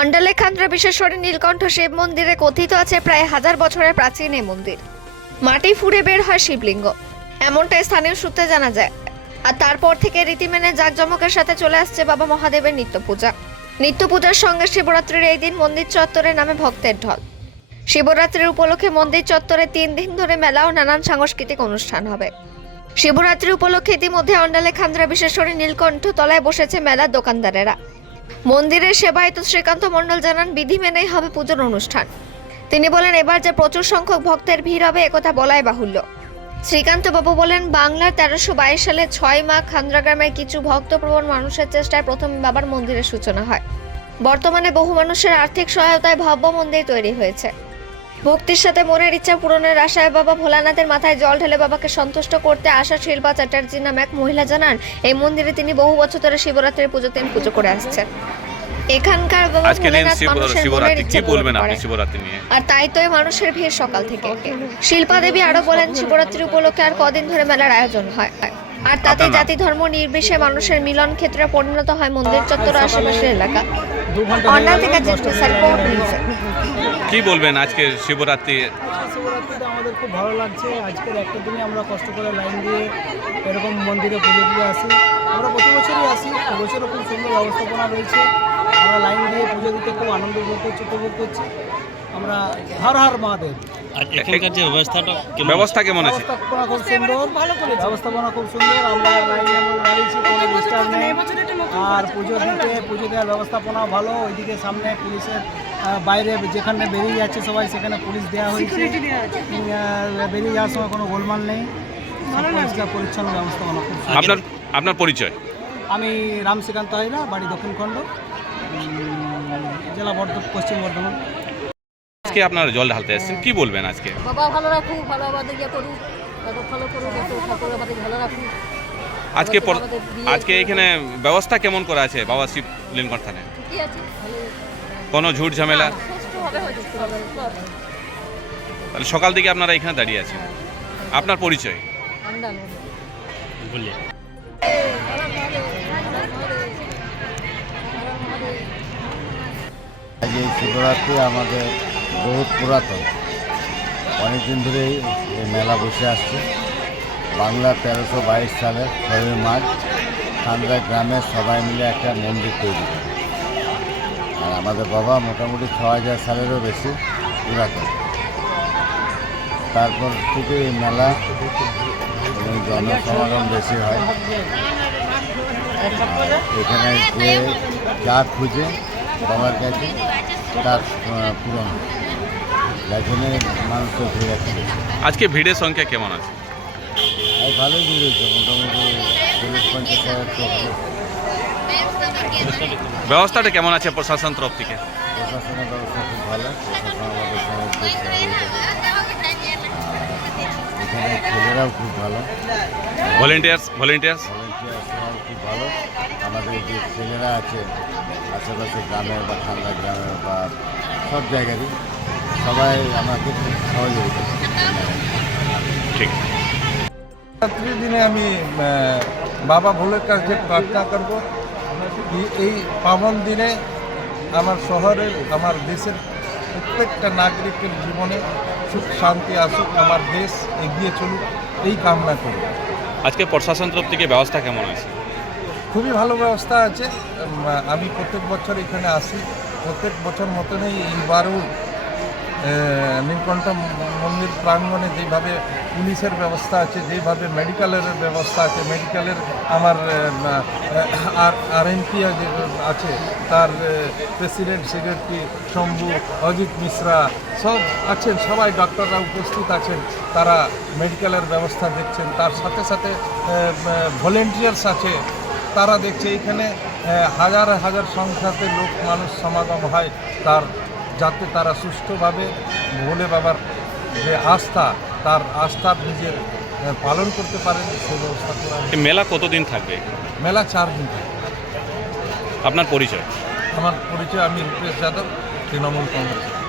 অন্ডালে খান্দ্রা বিশেষরে নীলকণ্ঠ শিব মন্দিরে কথিত আছে প্রায় হাজার বছরের প্রাচীন এই মন্দির। মাটি ফুঁড়ে বের হয় শিবলিঙ্গ। এমনটাই স্থানীয় সূত্রে জানা যায়। আর তারপর থেকে রীতি মেনে জাঁকজমকের সাথে চলে আসছে বাবা মহাদেবের নিত্য পূজা নিত্য পূজার সঙ্গে শিবরাত্রির এই দিন মন্দির চত্বরে নামে ভক্তের ঢল। শিবরাত্রির উপলক্ষে মন্দির চত্বরে তিন দিন ধরে মেলা ও নানান সাংস্কৃতিক অনুষ্ঠান হবে। শিবরাত্রি উপলক্ষে ইতিমধ্যে অন্ডালে খান্দ্রা বিশেষরে নীলকণ্ঠ তলায় বসেছে মেলার দোকানদারেরা। মন্দিরের সেবায়িত শ্রীকান্ত মণ্ডল জানান, বিধি মেনেই হবে পুজোর অনুষ্ঠান। তিনি বলেন, এবার যে প্রচুর সংখ্যক ভক্তের ভিড় হবে একথা বলাই বাহুল্য। শ্রীকান্ত বাবু বলেন, বাংলার তেরোশো বাইশ সালে ছয় মা খান্দ্রা গ্রামের কিছু ভক্তপ্রবণ মানুষের চেষ্টায় প্রথম বাবার মন্দিরের সূচনা হয়। বর্তমানে বহু মানুষের আর্থিক সহায়তায় ভব্য মন্দির তৈরি হয়েছে। ভক্তির সাথে মনের ইচ্ছা পূরণের আশায় বাবা ভোলানাথের মাথায় জল ঢেলে বাবাকে সন্তুষ্ট করতে আসা শিল্পা চ্যাটার্জি নামে এক মহিলা জানান এই মন্দিরে তিনি বহু বছর ধরে শিবরাত্রির পুজোতে পুজো করে আসছেন। এখানকার বাবা ভোলেনাথ মানুষের মনের ইচ্ছা পূরণ করে। আর তাই তো মানুষের ভিড় সকাল থেকে। শিল্পা দেবী আরও বলেন শিবরাত্রি উপলক্ষে আর কদিন ধরে মেলার আয়োজন হয়। আর তাতে জাতি ধর্ম নির্বিশেষে মানুষের মিলন ক্ষেত্রে পরিণত হয় মন্দির চত্বর আশেপাশের এলাকা। থেকে কি বলবেন আজকে শিবরাত্রি? শিবরাত্রিটা আমাদের খুব ভালো লাগছে। আজকের একটা দিনে আমরা কষ্ট করে লাইন দিয়ে এরকম মন্দিরে পুজো দিয়ে আসি। আমরা প্রতি বছরই আসি। এবছরও খুব সুন্দর ব্যবস্থাপনা রয়েছে। আমরা লাইন দিয়ে পুজো দিতে খুব আনন্দ উপভোগ করছি উপভোগ করছি। আমরা হর হর মহাদেব। আর এখানকার যে ব্যবস্থাটা ব্যবস্থা কেমন আছে? ব্যবস্থাপনা খুব সুন্দর। ব্যবস্থাপনা খুব সুন্দর। আমরা লাইনে দাঁড়িয়েছি কোনো ডিস্টার্ব নেই। আর পুজো দিতে পুজো দেওয়ার ব্যবস্থাপনা ভালো। ওইদিকে সামনে পুলিশের বাইরে যেখানে বেরিয়ে যাচ্ছে সবাই সেখানে পুলিশ দেওয়া হয়েছে। বেরিয়ে যাওয়ার সময় কোনো গোলমাল নেই। পরিষ্কার পরিচ্ছন্ন ব্যবস্থাপনা খুব আপনার আপনার পরিচয়? আমি রাম শ্রীকান্ত হাইরা বাড়ি দক্ষিণখণ্ড জেলা বর্ধ পশ্চিম বর্ধমান। আজকে আপনারা জল ঢালতে এসেছেন কি বলবেন আজকে? বাবা ভালো রাখুক ভালো আমাদের ইয়ে করুক তারপর ভালো করুক ঠাকুর আমাদের ভালো রাখুক। আজকে আজকে এখানে ব্যবস্থা কেমন করা আছে বাবা শিব লিঙ্কন থানে? কোনো ঝুট ঝামেলা? তাহলে সকাল থেকে আপনারা এখানে দাঁড়িয়ে আছেন। আপনার পরিচয়? আজ এই শিবরাত্রি আমাদের বহুত পুরাতন। অনেকদিন ধরেই এই মেলা বসে আসছে। বাংলা তেরোশো বাইশ সালে ছয়ই মার্চ খান্দা গ্রামের সবাই মিলে একটা মন্দির তৈরি করে। আর আমাদের বাবা মোটামুটি ছ হাজার সালেরও বেশি পুরাতন। তারপর থেকে এই মেলা জনসমাগম বেশি হয়। এখানে যে যা খুঁজে বাবার কাছে তার পূরণ। যার জন্যে মানুষের আছে আজকে ভিড়ের সংখ্যা কেমন আছে? আর ভালোই ভিড় হয়েছে মোটামুটি চল্লিশ পঞ্চাশ হাজার তো হবে। ব্যবস্থাটা কেমন আছে প্রশাসন তরফ থেকে? প্রশাসনের ব্যবস্থা খুব ভালো প্রশাসন আমাদের সঙ্গে খুব সহযোগিতা করে। আর এখানে ছেলেরাও খুব ভালো। ভলেন্টিয়ার্স ভলেন্টিয়ার্স ভলেন্টিয়ার্সরাও খুব ভালো। আমাদের যে ছেলেরা আছে আশেপাশে গ্রামের বা ঠান্ডা গ্রামের বা সব জায়গারই সবাই আমাকে খুব সহযোগিতা ঠিক। রাত্রির দিনে আমি বাবা ভোলের কাছে প্রার্থনা করব এই পাবন দিনে আমার শহরের আমার দেশের প্রত্যেকটা নাগরিকের জীবনে সুখ শান্তি আসুক আমার দেশ এগিয়ে চলুক এই কামনা করি। আজকে প্রশাসন তরফ থেকে ব্যবস্থা কেমন আছে খুবই ভালো ব্যবস্থা আছে। আমি প্রত্যেক বছর এখানে আসি। প্রত্যেক বছর মতনই এইবারও নীলকণ্ঠ মন্দির প্রাঙ্গণে যেভাবে পুলিশের ব্যবস্থা আছে, যেভাবে মেডিকেলের ব্যবস্থা আছে, মেডিকেলের আমার আর এনপি আছে, তার প্রেসিডেন্ট সেক্রেটারি শম্ভু, অজিত মিশ্রা, সব আছেন, সবাই ডক্টররা উপস্থিত আছেন, তারা মেডিকেলের ব্যবস্থা দেখছেন। তার সাথে সাথে ভলেন্টিয়ার্স আছে তারা দেখছে এখানে হাজার হাজার সংখ্যাতে লোক মানুষ সমাগম হয় তার যাতে তারা সুষ্ঠুভাবে ভোলে বাবার যে আস্থা তার আস্থা নিজের পালন করতে পারেন সে ব্যবস্থা করা মেলা কতদিন থাকবে? মেলা চার দিন। আপনার পরিচয়? আমার পরিচয় আমি রূপেশ যাদব তৃণমূল কংগ্রেস।